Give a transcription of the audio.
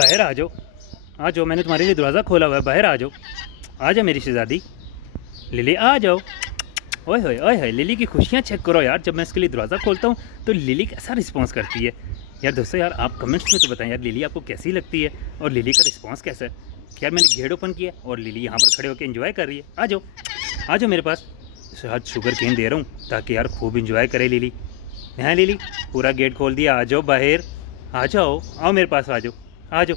बाहर आ जाओ, आ जाओ, मैंने तुम्हारे लिए दरवाज़ा खोला हुआ है, बाहर आ जाओ, आ जाओ मेरी शहज़ादी लिली, आ जाओ। ओए होए ओए होए, लिली की खुशियाँ चेक करो यार, जब मैं इसके लिए दरवाज़ा खोलता हूँ तो लिली कैसा रिस्पॉन्स करती है। यार दोस्तों, यार आप कमेंट्स में तो बताएं यार, लिली आपको कैसी लगती है और लिली का रिस्पॉन्स कैसा है। यार मैंने गेट ओपन किया और लिली यहाँ पर खड़े होकर एंजॉय कर रही है। आ जाओ, आ जाओ मेरे पास, आज शुगर केन दे रहा हूँ ताकि यार खूब इंजॉय करे लिली। हाँ लिली, पूरा गेट खोल दिया, आ जाओ बाहर, आ जाओ, आओ मेरे पास, आ जाओ, आ जाओ।